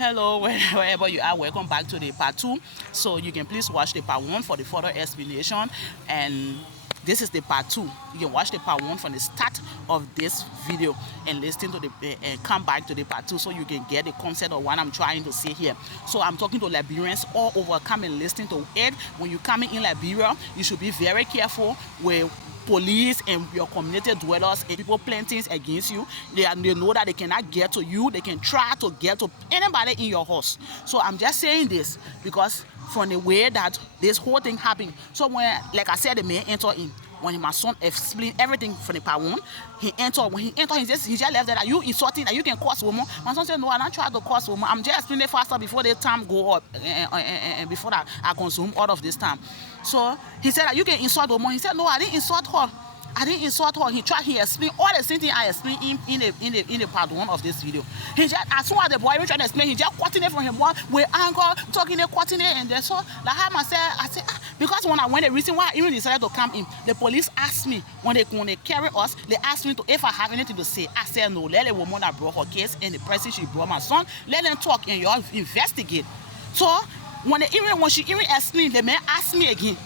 Hello, wherever you are, welcome back to the part 2. So you can please watch the part 1 for the further explanation, and this is the part 2. You can watch the part 1 from the start of this video and listen to the and come back to the part 2 so you can get the concept of what I'm trying to say here. So I'm talking to Liberians all over. Come and listen to it. When you come in Liberia, you should be very careful with police and your community dwellers and people planting things against you. They know that they cannot get to you. They can try to get to anybody in your house. So I'm just saying this because from the way that this whole thing happened. So when, like I said, the man entered in. When my son explained everything from the part 1, he entered. When he entered, he just left that you insulting that you can curse woman. My son said, no, I'm not trying to curse woman. I'm just explaining faster before the time go up and before that I consume all of this time. So he said that you can insult woman. He said, no, I didn't insult her. I didn't insult her. He explained all the same thing I explained in the part 1 of this video. He just, as soon as the boy even trying to explain, he just cutting it from him with anger, talking it, cutting it, and then so like I said, because when the reason why I even decided to come in, the police asked me when they carry us, they asked me if I have anything to say. I said no. Let the woman that brought her case and the person she brought my son, let them talk and you all investigate. So when she even explained, the man asked me again,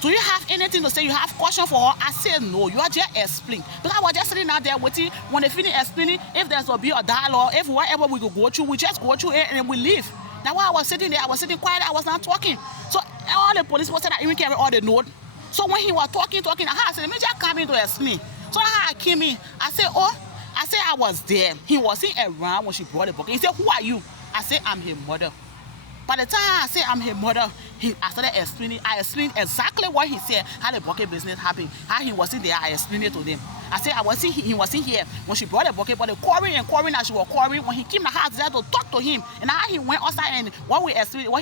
do you have anything to say? You have caution for her? I said no. You are just explaining. Because I was just sitting out there waiting. When they finish explaining, if there's to be a dialogue, if whatever we could go through, we just go through it and we leave. Now while I was sitting there, I was sitting quiet. I was not talking. So all the police was saying that even carry all the note. So when he was talking, I said, let me just come in to explain. So I came in. I said, I was there. He wasn't around when she brought the bucket. He said, who are you? I said, I'm her mother. By the time I said I'm her mother, I started explaining. I explained exactly what he said, how the bucket business happened, how he wasn't there. I explained it to them. I said he wasn't here when she brought the bucket, but the quarrying that she was quarrying, when he came to the house, they had to talk to him. And how he went outside and what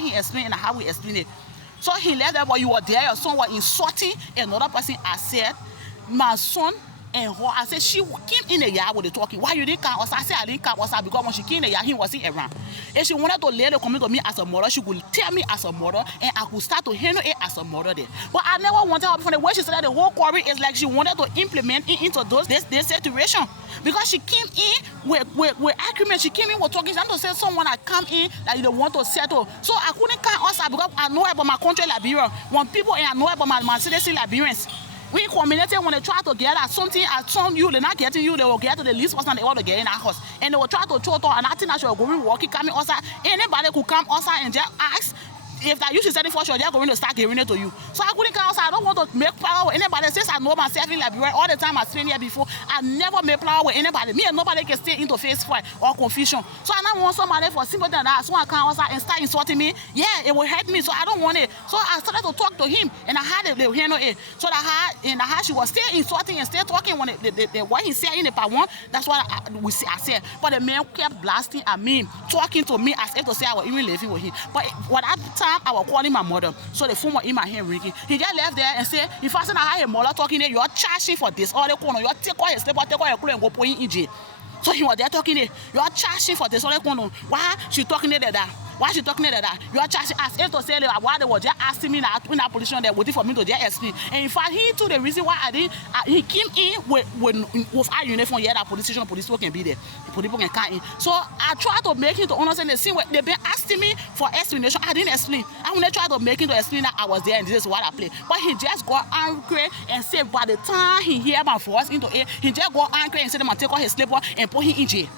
he explained and how we explained it. So he left there, but you were there, your son was insulting another person. I said, my son and her, I said, she came in the yard with the talking. Why you didn't come outside? I said, I didn't come outside because when she came in the yard, he wasn't around. If she wanted to later come to me as a mother, she could tell me as a mother, and I could start to handle it as a mother there. But I never wanted her, from the way she said that the whole quarry is like she wanted to implement it into this situation. Because she came in with argument. She came in with talking. She had to say someone that come in that they want to settle. So I couldn't come outside because I know about my country, Liberia. When people, and I know about my citizen Liberians. We community, when they try to get at something, at some you, they're not getting you, they will get to the least person they want to get in our house. And they will try to throw it, and I think that you're going walking, coming outside. Anybody could come outside and just ask if that you should setting for sure, they're going to start giving it to you. So I couldn't come outside. I don't want to make power with anybody. Since I know myself in Liberia, all the time I spent here before, I never made power with anybody. Me and nobody can stay into face fight or confusion. So I don't want somebody for simple than that. So I come outside and start insulting me. Yeah, it will hurt me. So I don't want it. So I started to talk to him, and I had to handle it. So that she was still insulting and still talking when what he said in the part 1. That's what I said. But the man kept blasting at me, talking to me as if to say I was even living with him. But what at the time I was calling my mother, so the phone was in my hand ringing. He just left there and said, if I said I had a mother talking there, you're charging for this. All the corner, you're take all your slipper, take all your clothes and go put in jail. So he was there talking there, you're charging for this. All the corner, why she talking there that? Why she talking like that? You are charging as if to say why they were just asking me that in that position there waiting for me to just explain. And in fact, he too the reason why I didn't. He came in with our uniform. Yeah, that police people can be there. The police people can come in. So I tried to make him to understand the scene where they've been asking me for explanation. I didn't explain. I want to try to make him to explain that I was there and this is what I played. But he just got angry and said by the time he hear my voice into it, he just got angry and said, "I'm take out his slipper and put him in jail."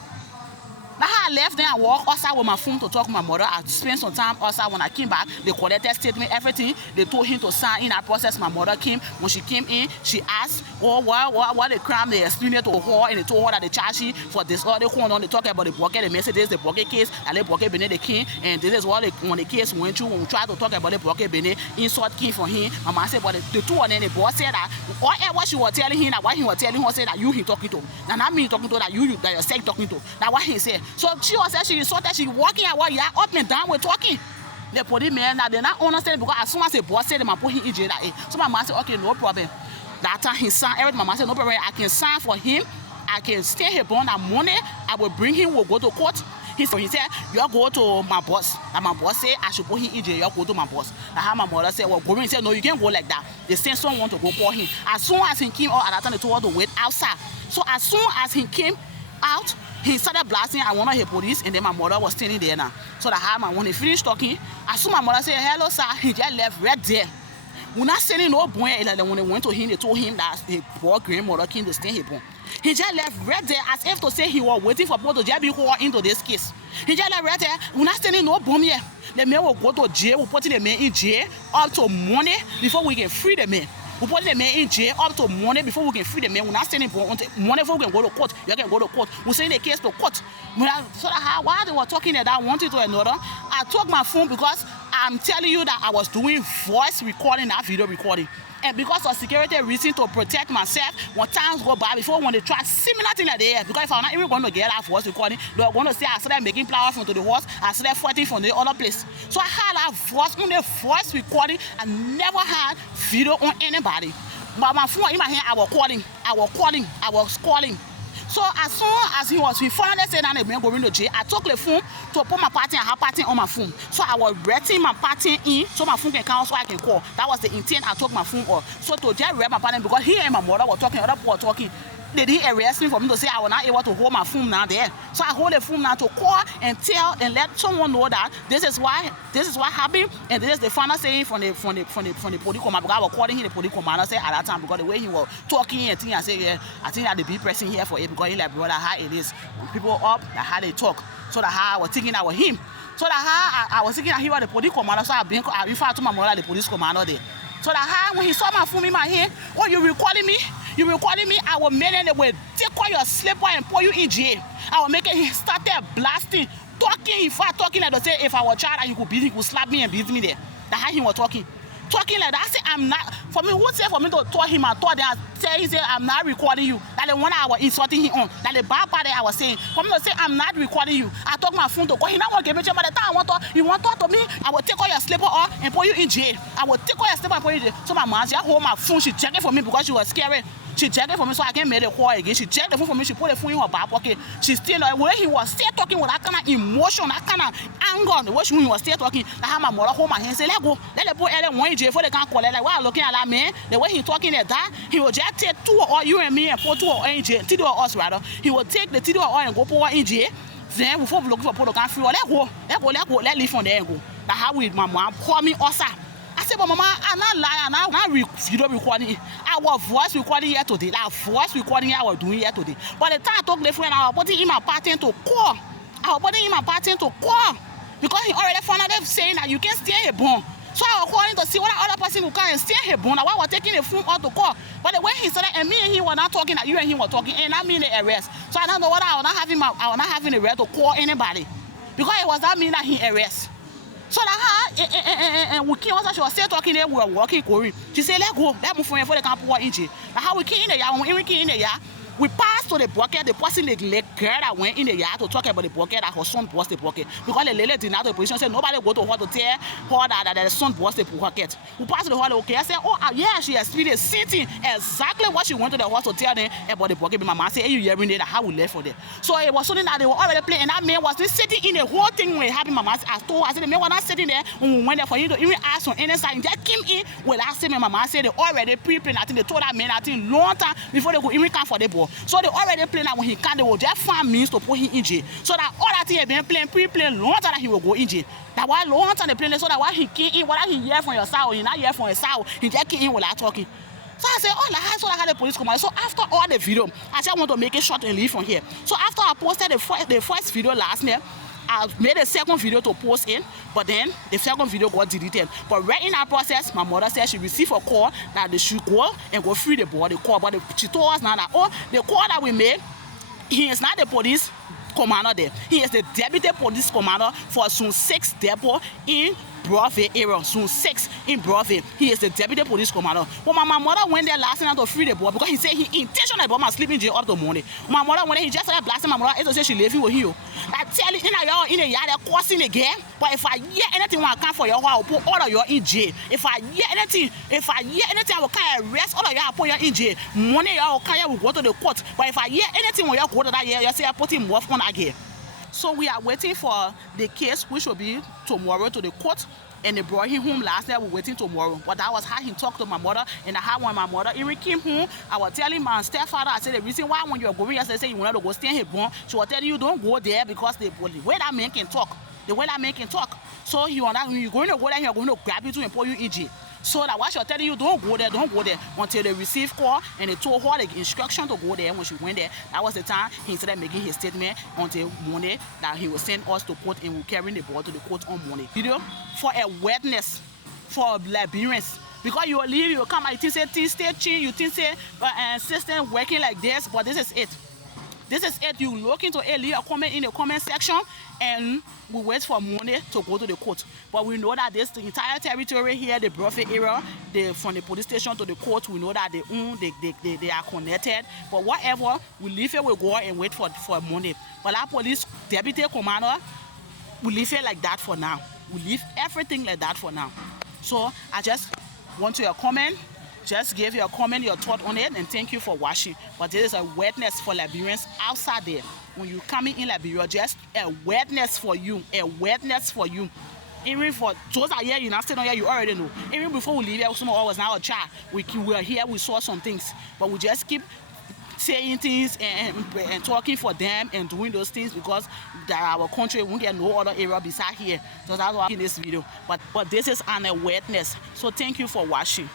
Now I left there and walked outside with my phone to talk to my mother. I spent some time outside. When I came back, they collected statement, everything. They told him to sign in that process. My mother came. When she came in, she asked, what the crime, they explained it to her, and they told her that they charge her for this. All they going on, they talk about the bucket, the message is the bucket case, and the bucket beneath the king, and this is what when the case went through, when we tried to talk about the bucket beneath, insult king for him. My mom said, but the two of them, the boss said that, what she was telling him, that what he was telling her, said that you he talking to. Now not me talking to, that you that yourself talking to. Now what he said. So she was said she insulted, she walking out, up and down, we're talking. The police man, now they not understand because as soon as the boss said them, I put him in jail. So my mom said, okay, no problem. That time he signed everything. My mom said, no problem, I can sign for him. I can stay here born that money. I will bring him, we'll go to court. He said, you go to my boss. And my boss said, I should put him in jail, you go to my boss. That's how my mother said, well, go in. He said, no, you can't go like that. They sent someone to go for him. As soon as he came out, at that time they told her to wait outside. So as soon as he came out, he started blasting at one of the police, and then my mother was standing there now. So when he finished talking, as soon as my mother said, hello sir, he just left right there. We're not sending no boy, like when they went to him, they told him that his poor grandmother came to stay here. He just left right there as if to say he was waiting for people to just be called into this case. He just left right there. We're not sending no bomb here. The man will go to jail. We're putting the man in jail up to money before we can free the man. We're putting the man in jail up to money before we can free the man. We're not sending money before we can go to court. You can go to court. We're sending the case to court. So while they were talking that one thing to another, I took my phone because I'm telling you that I was doing voice recording, not video recording. And because of security reasons to protect myself, when times go by, before when they try similar thing like that, because if I'm not even going to get that voice recording, they're going to say I started making flowers from the horse, I started fighting from the other place. So I had that voice, only voice recording. I never had video on anybody. But my phone in my hand, I was calling. So as soon as he finally said that the man going to jail, I took the phone to put my pattern and her pattern on my phone. So I was writing my pattern in so my phone can count so I can call. That was the intent. I took my phone off. So to just read my pattern, because he and my mother were talking, other people were talking. They didn't arrest me for me to say I was not able to hold my phone now there. So I hold the phone now to call and tell and let someone know that this is what happened, and this is the final saying from the police commander. Because I was calling him the police commander say at that time, because the way he was talking and things, I said, yeah, I think that the big person here for it, because he like, brother, how it is. When people up, that how they talk. So that how I was thinking that was him. So that how I was thinking that he was the police commander. So I referred to my mother the police commander there. So that how when he saw my phone in my hand, oh, you recording me? You recording me? I will make it way. Take all your slipper and put you in jail. I will make it. He started blasting, talking. If I talking like to say, if I was a child, he could beat me, he could slap me and beat me there. That's how he was talking. Talking like that. I say, I'm not. For me, who say for me to talk him? I thought that he said, I'm not recording you. That the one I was insulting him on. That the bad part that I was saying. For me to say, I'm not recording you. I took my phone to call. He not want to give me. But the time you want to talk to me, I will take all your slipper off and put you in jail. I will take all your slipper and put you in jail. So my mom, she hold my phone. She checked it for me because she was scared. She checked it for me so I can't make the call again. She checked the phone for me. She put the phone in her back pocket. She still, when he was still talking with that kind of emotion, that kind of anger, the way he was still talking, I had my mother hold my hand and say, let go. Let the boy one in jail before they can't call it. Like, while looking at that man, the way he talking like that, he will just take two of you and me and put two of in jail, two of us rather. He will take the two of us and go put one in jail. Then before we looking for people to come free, let go, let leave from there and go. That's how my mom call me Osa. I said, but mama, I'm not lying. I'm not video recording. Our voice recording here today. That voice recording I was doing here today. But the time I took the friend, I was putting in my pattern to call. Because he already found out saying that you can't stay here born. So I was calling to see what other person who can stay here born. I was taking the phone out to call. But the way he said it, and me and he were not talking, that you and he were talking, and I mean the arrest. So I don't know what I was not having the right to call anybody. Because it was not mean that he arrest. So that how we came also, she was still talking there, we were walking, going. She said, let go, let move for the camp war in jail. That's how we came in the yard. When we came in the yard, we passed to the bucket. The person, the girl that went in the yard to talk about the bucket, that her son bust the bucket. Because the lady denied the position, said nobody go to her to tell her that the son bust the bucket. We passed to the hall, okay. I said, oh, yeah, she experienced sitting exactly what she went to the house to tell them about the bucket. But my mom said, hey, you hearing that, how we left for them. So it was something that they were already playing, and that man was sitting in the whole thing when it happened. My mom, I said, the man was not sitting there when we went there for him to even ask on any side. And just came in without saying, my mom said they already pre-planned. I think they told that man, I think long time before they could even come for the ball. So they already planned that when he can, they will just find means to put him in jail. So that all that thing had been playing, pre-planned long time that he will go in jail. That why long time they planned, so that why he came in, whether he hear from your side or he not hear from your side, he just came in without talking. So I said, oh, like, so I had the police come out. So after all the video, I said I want to make it short and leave from here. So after I posted the first video last night, I made a second video to post in, but then the second video got deleted. But right in that process, my mother said she received a call that they should go and go free the boy. The call, but she told us now that, oh, the call that we made, he is not the police commander there. He is the deputy police commander for Zone 6 depot in Broadway area, Zone 6 in Broadway. He is the deputy police commander. But my mother went there last night to free the boy because he said he intentionally brought my sleeping jail up to morning. My mother went there, he just started blasting my mother. It's to say she leaving with you. I tell you, y'all in the yard, they're causing again. But if I hear anything when I come for y'all, I will put all of y'all in jail. If I hear anything, I will come arrest all of y'all, put y'all in jail. Money y'all will come, y'all will go to the court. But if I hear anything when y'all go to that year, y'all say I put him off on again. So we are waiting for the case, which will be tomorrow, to the court and they brought him home last night. We're waiting tomorrow. But that was how he talked to my mother, and how when my mother even came home, I was telling my stepfather, I said the reason why when you were going yesterday, say you wanted to go stay in Hebron, she was telling you don't go there because the way that man can talk, So you are not, when you're going to go there, you're going to grab you to and put you in jail. So that what she's telling you, don't go there until they receive call and they told her the instruction to go there. When she went there, that was the time he started making his statement until Monday that he will send us to court and we'll carry the ball to the court on Monday. Video for a witness for Liberians. Because you will leave, you will come and you think say things stay change, you think say system working like this, but this is it. This is it. You look into it, leave a comment in the comment section, and we wait for Monday to go to the court. But we know that this the entire territory here, the Broadfield area, from the police station to the court, we know that they are connected. But whatever, we leave it, we go and wait for Monday. But our police deputy commander, we leave it like that for now. We leave everything like that for now. So I just want your comment. Just give your comment, your thought on it, and thank you for watching. But this is a witness for Liberians outside there. When you coming in Liberia, just a witness for you, Even for those are here, you not sitting here, you already know. Even before we leave here, some of us was now a child. We were here, we saw some things, but we just keep saying things and talking for them and doing those things because our country won't get no other area beside here. So that's why I'm in this video. But this is an awareness. So thank you for watching.